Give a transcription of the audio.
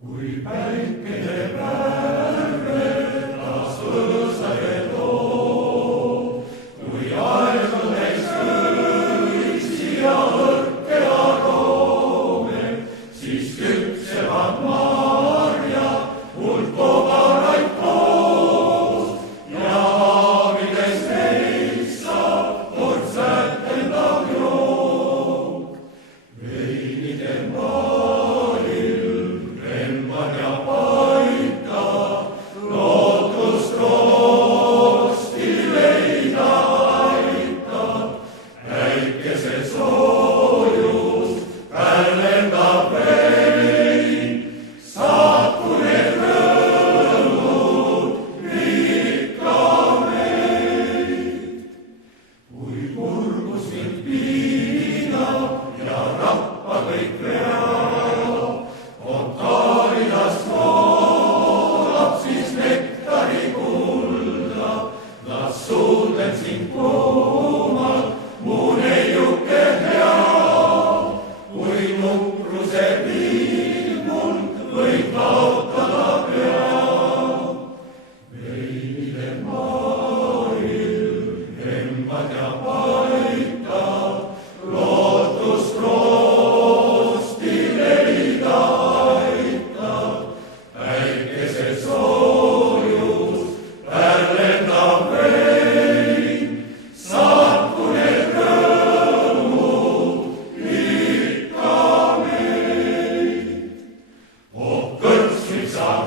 kui päike teeb värve, taas õõsaje toob, kui aegu täis kõlisi ja õrke aroome, siis küpsevad marjad hulk kobaraid koos ja aavides neissab kord sätendav jook. Veinide ja paika, lootust roosti leida aitab, päikese soojus pärlendab vein, saatku need rõõmud rikka meid. Kui kurbus mind piinab ja rappa kõik veab, Ottaaridas voolab siis nektari kulda, las suudlen sind kuumalt, mu neiuke hea. Kui nukruse pilmult võid kaotada pea. Veinide maaril rembad ja paika, lootust roosti leida. Päikese soojus pärlendab vein, saatku need rõõmud rikka meid. Oh, kõrts nüüd saab